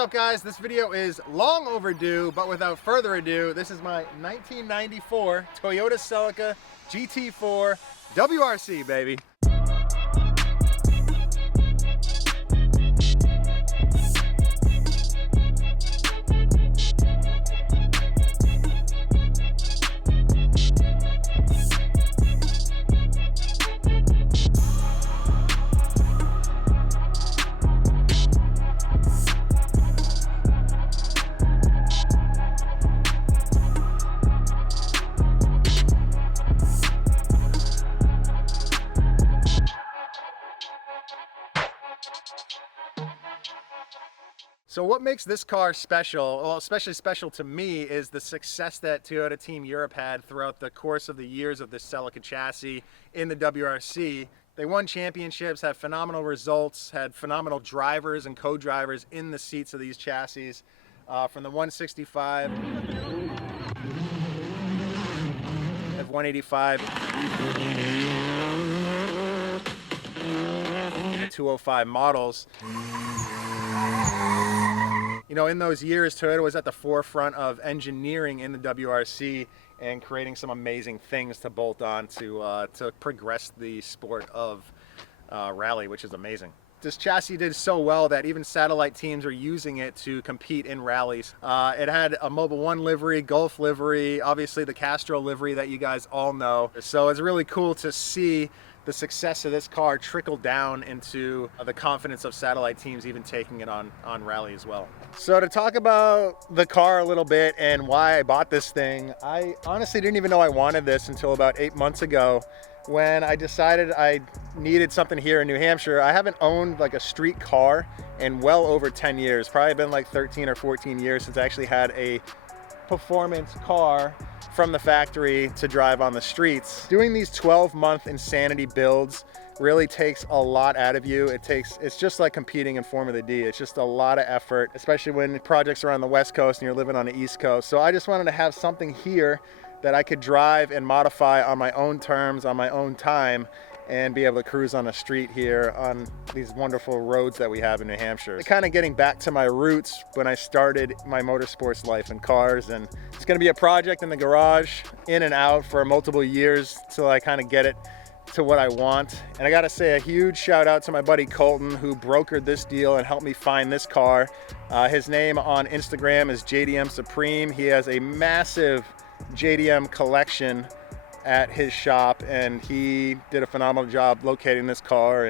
up, guys? This video is long overdue, but without further ado, this is my 1994 Toyota Celica GT4 WRC, baby. So what makes this car special, well, especially special to me, is the success that Toyota Team Europe had throughout the course of the years of this Celica chassis in the WRC. They won championships, had phenomenal results, had phenomenal drivers and co-drivers in the seats of these chassis. From the 165, F185, the 205 models. You know, in those years, Toyota was at the forefront of engineering in the WRC and creating some amazing things to bolt on to progress the sport of rally, which is amazing. This chassis did so well that even satellite teams are using it to compete in rallies. It had a Mobil 1 livery, Gulf livery, obviously the Castro livery that you guys all know. So it's really cool to see the success of this car trickle down into the confidence of satellite teams even taking it on rally as well. So to talk about the car a little bit and why I bought this thing, I honestly didn't even know I wanted this until about 8 months ago when I decided I needed something here in New Hampshire. I haven't owned like a street car in well over 10 years, probably been like 13 or 14 years since I actually had a performance car from the factory to drive on the streets. Doing these 12-month insanity builds really takes a lot out of you. It's just like competing in Formula D. It's just a lot of effort, especially when projects are on the West Coast and you're living on the East Coast. So I just wanted to have something here that I could drive and modify on my own terms, on my own time, and be able to cruise on the street here on these wonderful roads that we have in New Hampshire. Kind of getting back to my roots when I started my motorsports life in cars, and it's gonna be a project in the garage, in and out for multiple years till I kind of get it to what I want. And I gotta say a huge shout out to my buddy Colton, who brokered this deal and helped me find this car. His name on Instagram is JDM Supreme. He has a massive JDM collection at his shop, and he did a phenomenal job locating this car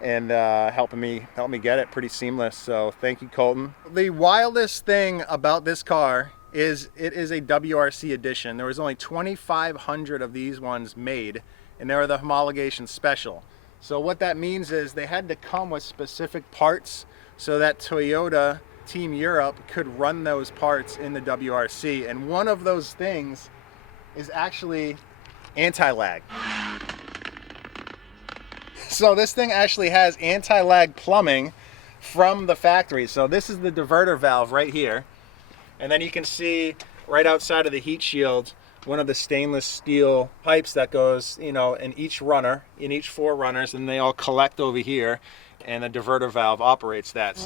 and helping me get it pretty seamless. So thank you, Colton. The wildest thing about this car is it is a WRC edition. There was only 2,500 of these ones made, and they were the homologation special. So what that means is they had to come with specific parts so that Toyota Team Europe could run those parts in the WRC. And one of those things is actually anti-lag. So this thing actually has anti-lag plumbing from the factory. So this is the diverter valve right here. And then you can see right outside of the heat shield, one of the stainless steel pipes that goes, you know, in each runner, in each 4 runners, and they all collect over here, and the diverter valve operates that.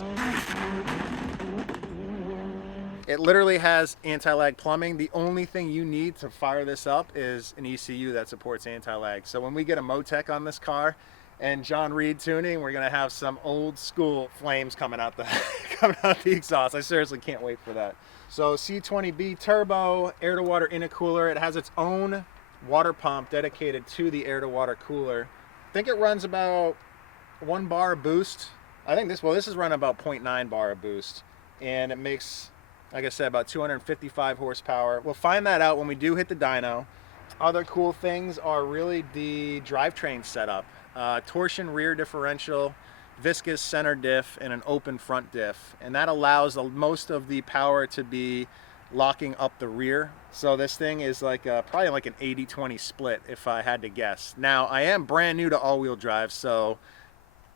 It literally has anti-lag plumbing. The only thing you need to fire this up is an ECU that supports anti-lag. So when we get a Motec on this car and John Reed tuning, we're gonna have some old school flames coming out the exhaust. I seriously can't wait for that. So C20B turbo, air to water intercooler. It has its own water pump dedicated to the air to water cooler. I think it runs about 1 bar of boost. I think this is running about 0.9 bar of boost, and it makes, like I said, about 255 horsepower. We'll find that out when we do hit the dyno. Other cool things are really the drivetrain setup. Torsion rear differential, viscous center diff, and an open front diff. And that allows most of the power to be locking up the rear. So this thing is like probably like an 80-20 split if I had to guess. Now, I am brand new to all-wheel drive, so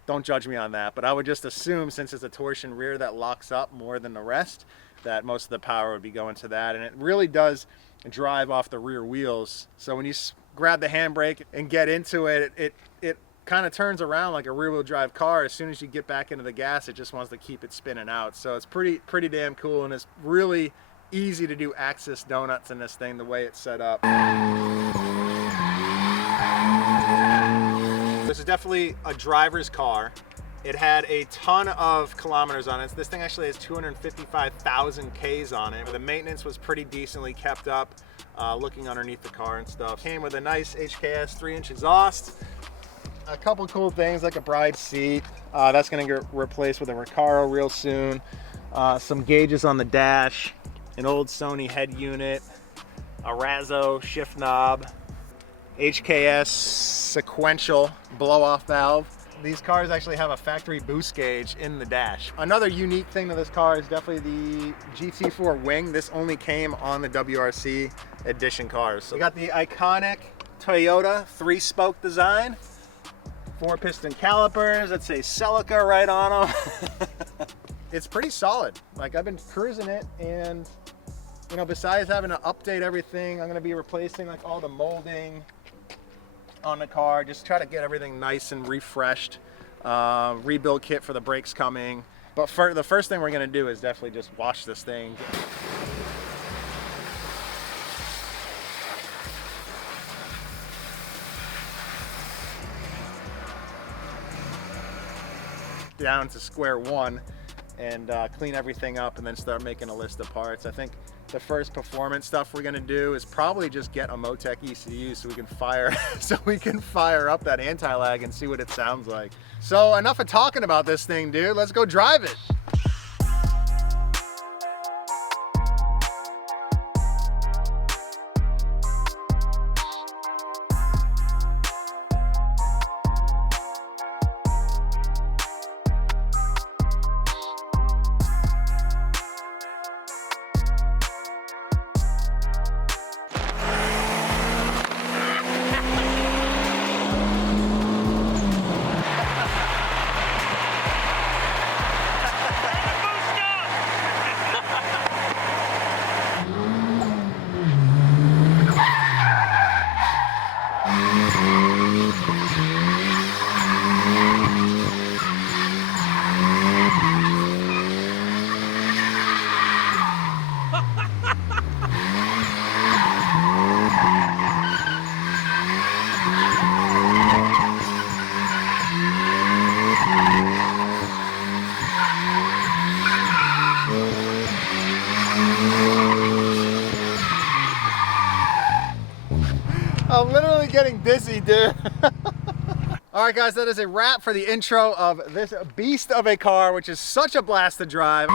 don't judge me on that. But I would just assume, since it's a torsion rear that locks up more than the rest, that most of the power would be going to that. And it really does drive off the rear wheels. So when you grab the handbrake and get into it, it kind of turns around like a rear-wheel drive car. As soon as you get back into the gas, it just wants to keep it spinning out. So it's pretty damn cool, and it's really easy to do axis donuts in this thing the way it's set up. This is definitely a driver's car. It had a ton of kilometers on it. This thing actually has 255,000 Ks on it. The maintenance was pretty decently kept up, looking underneath the car and stuff. Came with a nice HKS 3-inch exhaust. A couple cool things like a bride seat. That's gonna get replaced with a Recaro real soon. Some gauges on the dash, an old Sony head unit, a Razzo shift knob, HKS sequential blow-off valve. These cars actually have a factory boost gauge in the dash. Another unique thing to this car is definitely the GT4 wing. This only came on the WRC edition cars. So we got the iconic Toyota 3-spoke design. 4-piston calipers that say Celica right on them. It's pretty solid. Like, I've been cruising it, and you know, besides having to update everything, I'm going to be replacing like all the molding on the car, just try to get everything nice and refreshed. Rebuild kit for the brakes coming. But the first thing we're going to do is definitely just wash this thing. Down to square one and clean everything up, and then start making a list of parts. I think the first performance stuff we're gonna do is probably just get a Motec ECU so we can fire up that anti-lag and see what it sounds like. So enough of talking about this thing, dude. Let's go drive it. I'm literally getting dizzy, dude. All right, guys, that is a wrap for the intro of this beast of a car, which is such a blast to drive.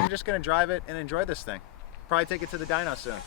I'm just gonna drive it and enjoy this thing. Probably take it to the dyno soon.